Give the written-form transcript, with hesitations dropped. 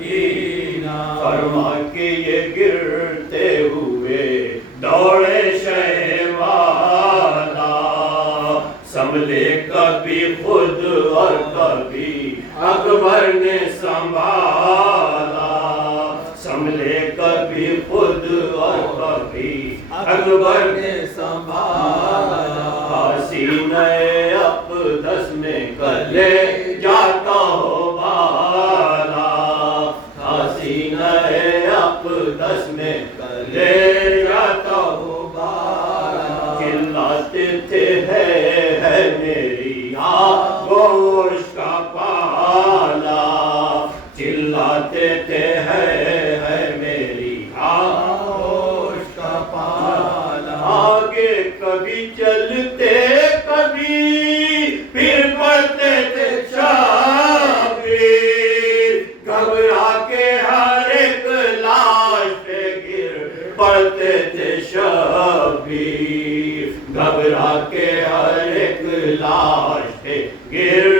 مدینہ فرما کے یہ گرتے ہوئے دوڑے شہ والا سنبھلے کبھی خود اور کبھی اکبر نے سنبھالا سنبھلے کبھی خود اور کبھی اکبر نے سنبھالا حسینہ اقدس میں کلے جاتا ہو بالا حسینہ اقدس میں کلے جاتا ہو بالا چلاتے تھے ہے میری آغوش کا پالا چلاتے تھے ہے میری آغوش کا پالا آگے کبھی چلتے کبھی پھر پڑتے تھے شبیر گھبرا کے ہر ایک لاش پہ گر پڑتے تھے شبیر گھبرا کے ہر ایک لاش پہ گر